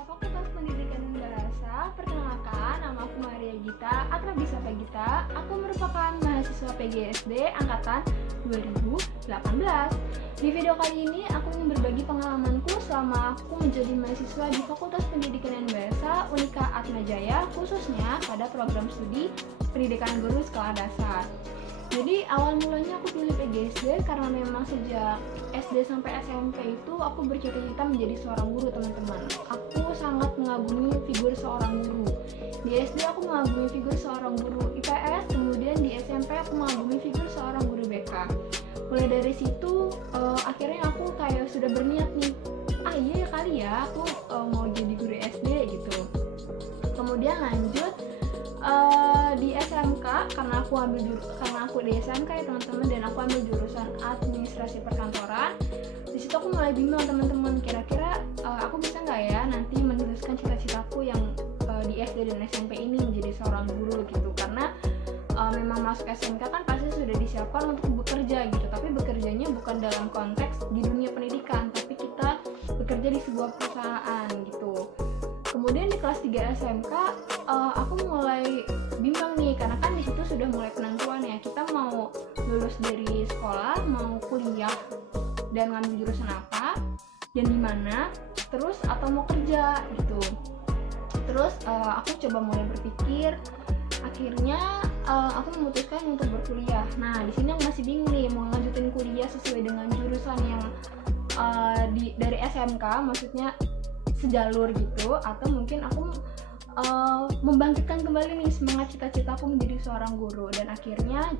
Fakultas Pendidikan dan Bahasa. Perkenalkan, nama aku Maria Gita, akrab disapa Gita. Aku merupakan mahasiswa PGSD angkatan 2018. Di video kali ini aku ingin berbagi pengalamanku selama aku menjadi mahasiswa di Fakultas Pendidikan dan Bahasa Unika Atmajaya, khususnya pada program studi Pendidikan Guru Sekolah Dasar. Jadi awal mulanya aku pilih PGSD karena memang sejak SD sampai SMP itu aku bercita-cita menjadi seorang guru, teman-teman. Aku sangat mengagumi figur seorang guru. Di SD aku mengagumi figur seorang guru IPS, kemudian di SMP aku mengagumi figur seorang guru BK. Mulai dari situ akhirnya aku kayak sudah berniat nih, iya kali ya aku mau jadi guru SD gitu. Kemudian lanjut di SMK karena aku di SMK ya teman-teman, dan aku ambil jurusan administrasi perkantoran. Di situ aku mulai bimbang teman-teman, kira-kira aku bisa nggak ya nanti meneruskan cita-citaku yang di SD dan SMP ini menjadi seorang guru gitu, karena memang masuk SMK kan pasti sudah disiapkan untuk bekerja gitu, tapi bekerjanya bukan dalam konteks di dunia pendidikan, tapi kita bekerja di sebuah perusahaan gitu. Kemudian di kelas 3 SMK aku mulai bimbang nih, karena kan di situ sudah mulai penentuan ya, kita mau lulus dari sekolah, mau kuliah dan ngambil jurusan apa dan di mana, terus atau mau kerja gitu. Terus aku coba mulai berpikir, akhirnya aku memutuskan untuk berkuliah. Nah, di sini aku masih bingung nih, mau lanjutin kuliah sesuai dengan jurusan yang dari SMK, maksudnya sejalur gitu, atau mungkin aku membangkitkan kembali nih semangat cita-citaku menjadi seorang guru. Dan akhirnya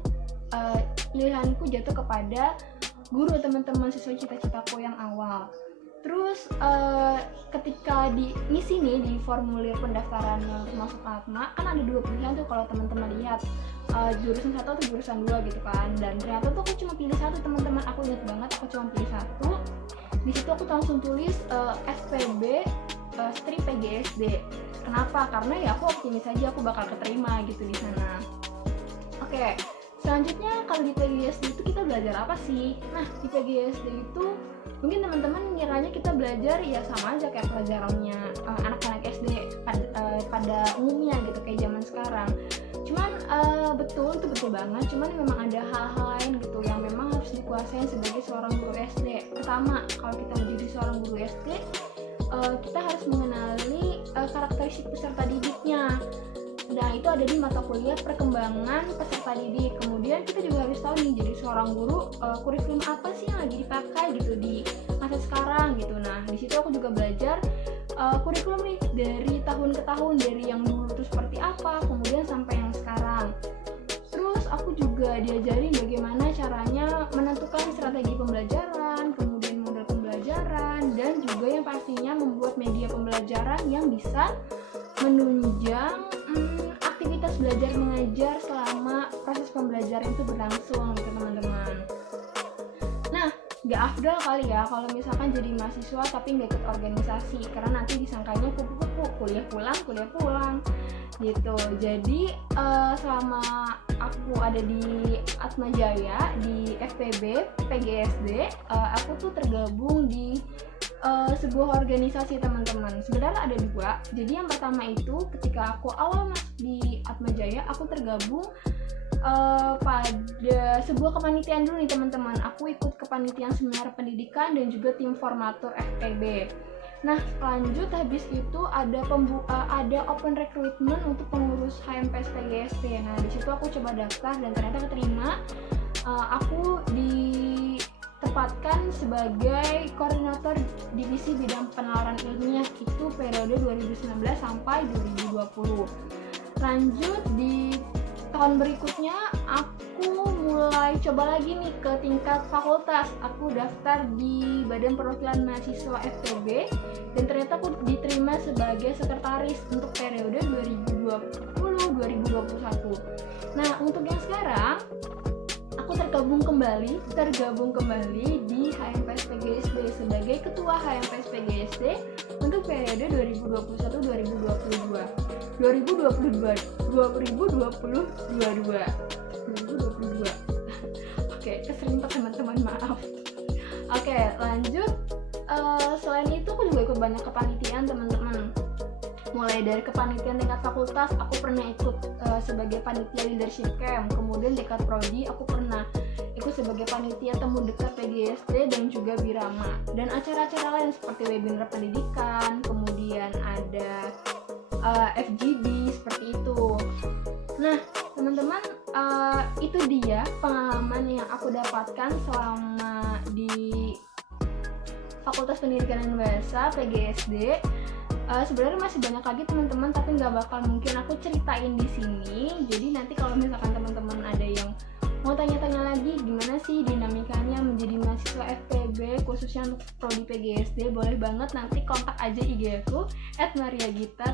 pilihanku jatuh kepada guru, teman-teman, sesuai cita-citaku yang awal. Terus ketika di sini di formulir pendaftaran untuk masuk Atma kan ada 2 pilihan tuh, kalau teman-teman lihat jurusan 1 atau jurusan 2 gitu kan. Dan ternyata tuh aku cuma pilih 1, teman-teman. Aku ingat banget aku cuma pilih 1. Di situ aku langsung tulis SPB Stri PGSD. Kenapa? Karena ya aku optimis aja aku bakal keterima gitu di sana. Oke, selanjutnya kalau di PGSD itu kita belajar apa sih? Nah, di PGSD itu mungkin teman-teman ngiranya kita belajar ya sama aja kayak pelajarannya anak-anak SD pada umumnya gitu, kayak zaman sekarang. Cuman itu betul banget, cuman memang ada hal-hal lain gitu yang memang harus dikuasain sebagai seorang guru SD. Pertama, kalau kita menjadi seorang guru SD, kita harus mengenali karakteristik peserta didiknya. Nah, itu ada di mata kuliah perkembangan peserta didik. Kemudian kita juga harus tahu nih, jadi seorang guru kurikulum apa sih yang lagi dipakai gitu di masa sekarang gitu. Nah, di situ aku juga belajar kurikulum nih dari tahun ke tahun, dari yang dulu itu seperti apa, kemudian sampai yang sekarang. Terus aku juga diajarin bagaimana caranya menentukan strategi pembelajaran, kemudian model pembelajaran, dan juga yang pastinya membuat media pembelajaran yang bisa menunjang aktivitas belajar mengajar selama proses pembelajaran itu berlangsung gitu, teman-teman. Nah, gak afdol kali ya kalau misalkan jadi mahasiswa tapi gak ikut organisasi, karena nanti disangkanya kupu-kupu, kuliah pulang gitu. Jadi selama aku ada di Atmajaya di FPB PGSD, aku tuh tergabung di sebuah organisasi, teman-teman. Sebenarnya ada 2. Jadi yang pertama itu ketika aku awal masuk di Atmajaya, aku tergabung pada sebuah kepanitiaan dulu nih, teman-teman. Aku ikut kepanitiaan seminar pendidikan dan juga tim formatur FPB. Nah, lanjut habis itu ada open recruitment untuk pengurus HMPS PGSD. Nah, di situ aku coba daftar dan ternyata keterima. Aku ditempatkan sebagai koordinator divisi bidang penalaran ilmiah itu periode 2019 sampai 2020. Lanjut di tahun berikutnya aku mulai coba lagi nih ke tingkat fakultas. Aku daftar di Badan Perwakilan Mahasiswa FPB dan ternyata aku diterima sebagai sekretaris untuk periode 2020-2021. Nah, untuk yang sekarang aku tergabung kembali di HMPS PGSD sebagai ketua HMPS PGSD untuk periode 2021-2022. Oke, keserimpet teman-teman, maaf. Oke, lanjut. Selain itu aku juga ikut banyak kepanitiaan, teman-teman. mulai dari kepanitiaan tingkat fakultas, aku pernah ikut sebagai panitia leadership camp. Kemudian tingkat prodi aku pernah ikut sebagai panitia temu dekat PGSD dan juga Birama, dan acara-acara lain seperti webinar pendidikan, kemudian ada FGD seperti itu. Nah teman-teman, itu dia pengalaman yang aku dapatkan selama di Fakultas Pendidikan dan Bahasa PGSD. Sebenarnya masih banyak lagi teman-teman, tapi nggak bakal mungkin aku ceritain di sini. Jadi nanti kalau misalkan teman-teman ada yang mau tanya-tanya lagi gimana sih dinamikanya menjadi mahasiswa FPB khususnya untuk prodi PGSD, boleh banget nanti kontak aja IG aku @mariagita_.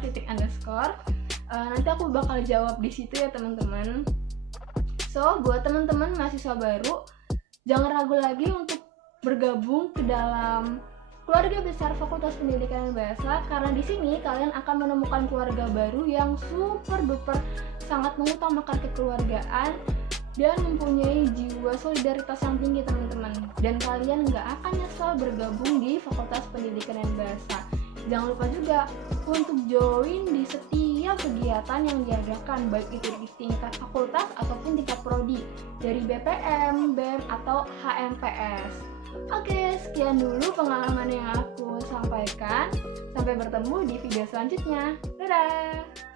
Nanti aku bakal jawab di situ ya teman-teman. So buat teman-teman mahasiswa baru, jangan ragu lagi untuk bergabung ke dalam keluarga besar Fakultas Pendidikan dan Bahasa, karena di sini kalian akan menemukan keluarga baru yang super duper sangat mengutamakan kekeluargaan dan mempunyai jiwa solidaritas yang tinggi teman-teman. Dan kalian nggak akan nyesal bergabung di Fakultas Pendidikan dan Bahasa. Jangan lupa juga untuk join di setiap kegiatan yang diadakan, baik itu di tingkat fakultas ataupun tingkat prodi, dari BPM, BEM, atau HMPS. Oke, sekian dulu pengalaman yang aku sampaikan. Sampai bertemu di video selanjutnya. Dadah!